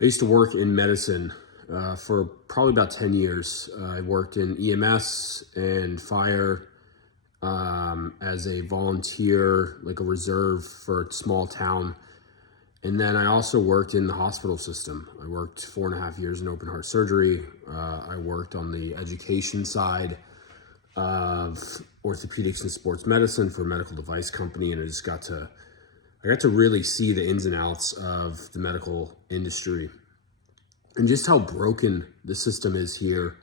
I used to work in medicine for probably about 10 years. I worked in EMS and fire as a volunteer, like a reserve for a small town. And then I also worked in the hospital system. I worked 4.5 years in open heart surgery. I worked on the education side of orthopedics and sports medicine for a medical device company. And I got to really see the ins and outs of the medical industry and just how broken the system is here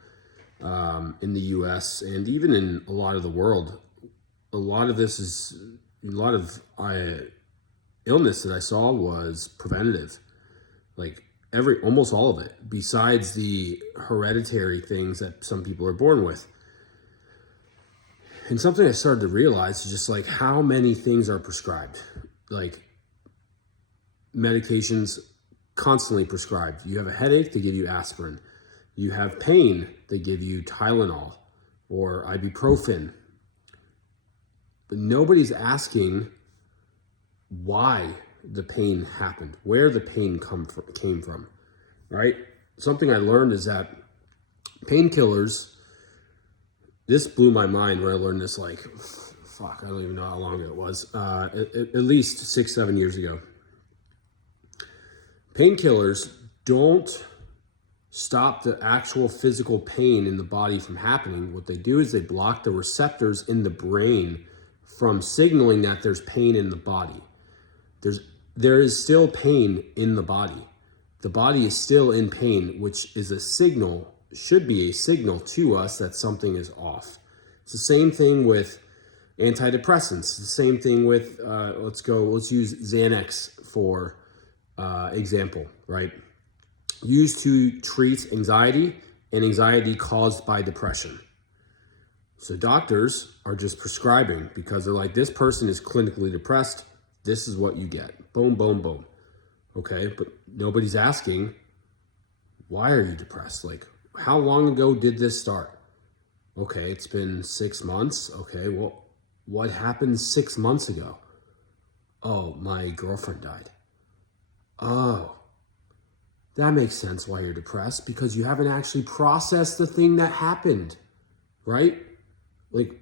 in the US and even in a lot of the world. A lot of illness that I saw was preventative, like almost all of it, besides the hereditary things that some people are born with. And something I started to realize is just like how many things are prescribed, like medications constantly prescribed. You have a headache, they give you aspirin. You have pain, they give you Tylenol or ibuprofen. But nobody's asking why the pain happened, where the pain came from, right? Something I learned is that painkillers, this blew my mind when I learned this, like, I don't even know how long it was, at least 6-7 years ago. Painkillers don't stop the actual physical pain in the body from happening. What they do is they block the receptors in the brain from signaling that there's pain in the body. There is still pain in the body. The body is still in pain, which is a signal, should be a signal to us that something is off. It's the same thing with antidepressants. The same thing with, let's use Xanax for example, right? Used to treat anxiety and anxiety caused by depression. So doctors are just prescribing because they're like, this person is clinically depressed. This is what you get. Boom, boom, boom. Okay, but nobody's asking, why are you depressed? Like, how long ago did this start? Okay, it's been 6 months. Okay, well, what happened 6 months ago? Oh, my girlfriend died. Oh, that makes sense why you're depressed, because you haven't actually processed the thing that happened, right? Like,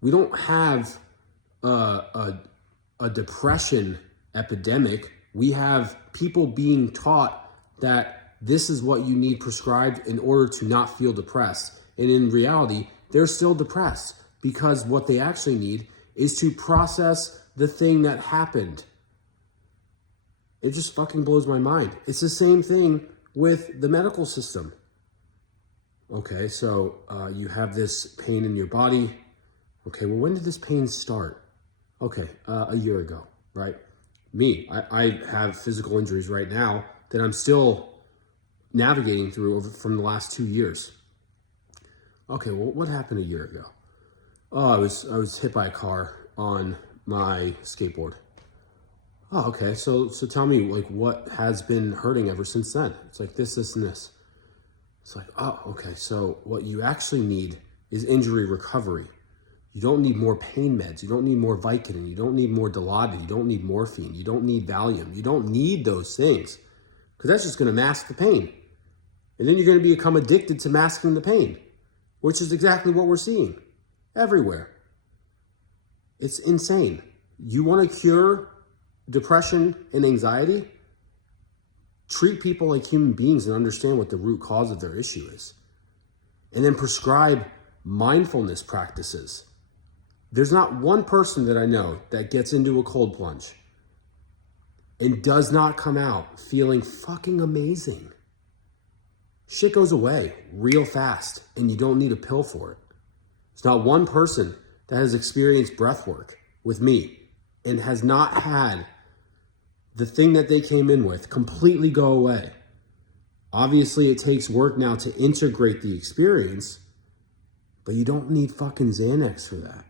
we don't have a depression epidemic. We have people being taught that this is what you need prescribed in order to not feel depressed. And in reality, they're still depressed because what they actually need is to process the thing that happened. It just fucking blows my mind. It's the same thing with the medical system. Okay, so you have this pain in your body. Okay, well, when did this pain start? Okay, a year ago, right? Me, I have physical injuries right now that I'm still navigating through from the last 2 years. Okay, well, what happened a year ago? Oh, I was hit by a car on my skateboard. Oh, okay, so tell me, like, what has been hurting ever since then? It's like this, and this. It's like, oh, okay, so what you actually need is injury recovery. You don't need more pain meds. You don't need more Vicodin. You don't need more Dilaudid. You don't need morphine. You don't need Valium. You don't need those things because that's just going to mask the pain. And then you're going to become addicted to masking the pain, which is exactly what we're seeing everywhere. It's insane. You want to cure depression and anxiety? Treat people like human beings and understand what the root cause of their issue is. And then prescribe mindfulness practices. There's not one person that I know that gets into a cold plunge and does not come out feeling fucking amazing. Shit goes away real fast and you don't need a pill for it. There's not one person that has experienced breath work with me and has not had the thing that they came in with completely go away. Obviously, it takes work now to integrate the experience, but you don't need fucking Xanax for that.